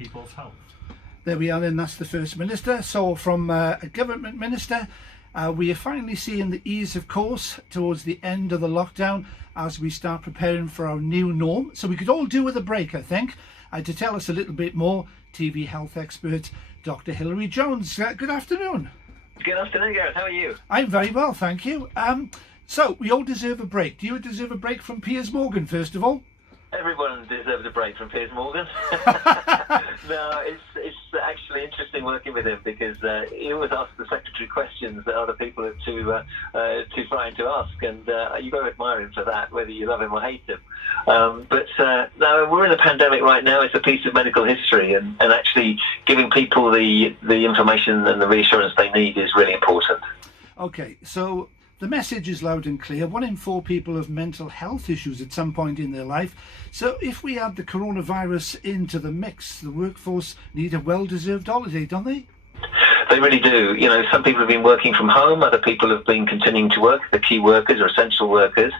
people's health. There we are then, that's the First Minister. So from a government minister, we are finally seeing the ease of course towards the end of the lockdown as we start preparing for our new norm. So we could all do with a break, I think. To tell us a little bit more, TV health expert Dr Hilary Jones. Good afternoon. Good afternoon, Gareth. How are you? I'm very well, thank you. So we all deserve a break. Do you deserve a break from Piers Morgan, first of all? Everyone deserves a break from Piers Morgan. No, it's actually interesting working with him because he always asks the secretary questions that other people are too frightened to ask, and you've got to admire him for that, whether you love him or hate him. But no, we're in a pandemic right now. It's a piece of medical history, and actually giving people the information and the reassurance they need is really important. Okay, so the message is loud and clear. 1 in 4 people have mental health issues at some point in their life. So if we add the coronavirus into the mix, the workforce need a well-deserved holiday, don't they? They really do. You know, some people have been working from home. Other people have been continuing to work. The key workers or essential workers.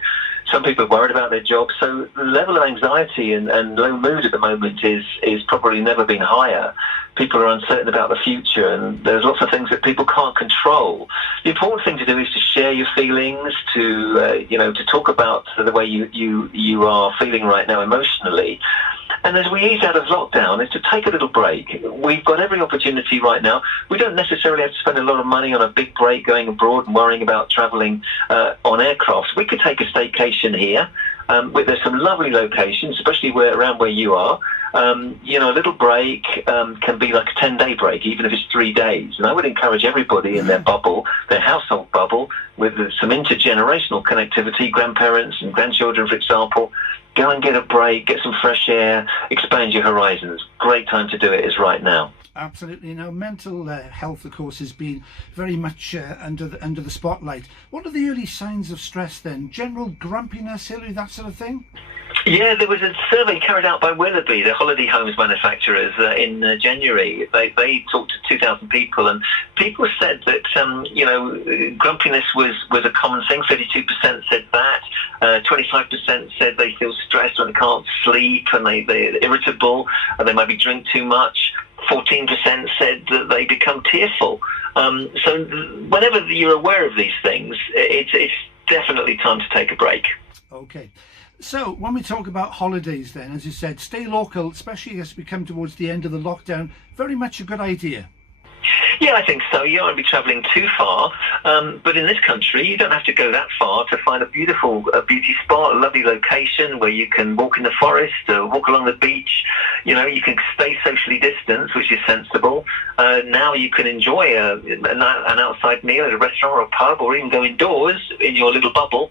Some people are worried about their jobs. So the level of anxiety and low mood at the moment is probably never been higher. People are uncertain about the future, and there's lots of things that people can't control. The important thing to do is to share your feelings, to talk about the way you are feeling right now emotionally. And as we ease out of lockdown, is to take a little break. We've got every opportunity right now. We don't necessarily have to spend a lot of money on a big break going abroad and worrying about travelling on aircraft. We could take a staycation here. There's some lovely locations, especially around where you are. A little break can be like a 10-day break, even if it's 3 days. And I would encourage everybody in their bubble, their household bubble, with some intergenerational connectivity, grandparents and grandchildren, for example, go and get a break, get some fresh air, expand your horizons. Great time to do it is right now. Absolutely. Now, mental health, of course, has been very much under the spotlight. What are the early signs of stress then? General grumpiness, Hilary, that sort of thing? Yeah, there was a survey carried out by Willoughby, the holiday homes manufacturers, in January. They talked to 2,000 people, and people said that grumpiness was a common thing. 32% said that. 25% said they feel stressed when they can't sleep, and they're irritable, and they maybe drink too much. 14% said that they become tearful. So whenever you're aware of these things, it's definitely time to take a break. Okay. So when we talk about holidays then, as you said, stay local, especially as we come towards the end of the lockdown, very much a good idea. Yeah, I think so. You don't want to be travelling too far, but in this country you don't have to go that far to find a beautiful beauty spot, a lovely location where you can walk in the forest, walk along the beach. You can stay socially distanced, which is sensible. Now you can enjoy an outside meal at a restaurant or a pub, or even go indoors in your little bubble.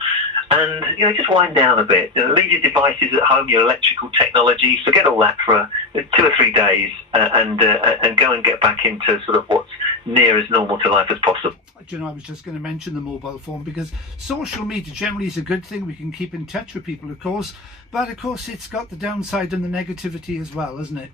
And just wind down a bit. Leave your devices at home, your electrical technology. Forget all that for 2 or 3 days, and go and get back into sort of what's near as normal to life as possible. I was just going to mention the mobile phone, because social media generally is a good thing. We can keep in touch with people, of course, but of course it's got the downside and the negativity as well, isn't it?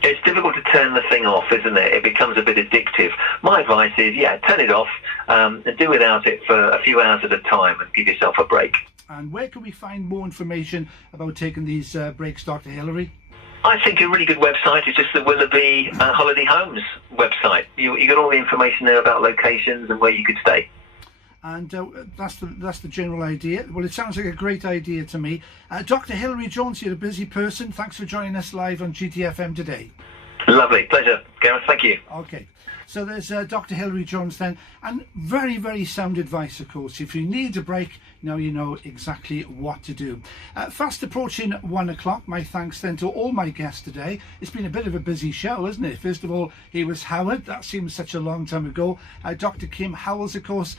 It's difficult to turn the thing off, isn't it? It becomes a bit addictive. My advice is, turn it off and do without it for a few hours at a time and give yourself a break. And where can we find more information about taking these breaks, Dr. Hilary? I think a really good website is just the Willoughby Holiday Homes website. You got all the information there about locations and where you could stay. And that's the general idea. Well, it sounds like a great idea to me. Dr. Hilary Jones, you're a busy person. Thanks for joining us live on GTFM today. Lovely. Pleasure, Gareth. Thank you. Okay. So there's Dr. Hilary Jones then, and very, very sound advice, of course. If you need a break, now you know exactly what to do. Fast approaching 1 o'clock. My thanks then to all my guests today. It's been a bit of a busy show, isn't it? First of all, he was Howard. That seems such a long time ago. Dr. Kim Howells, of course,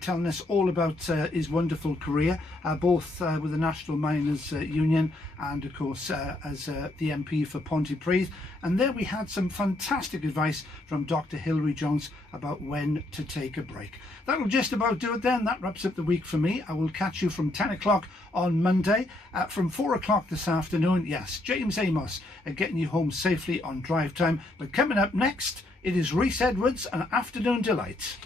telling us all about his wonderful career, both with the National Miners Union and, of course, as the MP for Pontypridd. And there we had some fantastic advice from Dr. Hilary Jones about when to take a break. That'll just about do it then. That wraps up the week for me. I will catch you from 10 o'clock on Monday. From 4 o'clock this afternoon, yes, James Amos getting you home safely on drive time. But coming up next, it is Rhys Edwards and Afternoon Delight.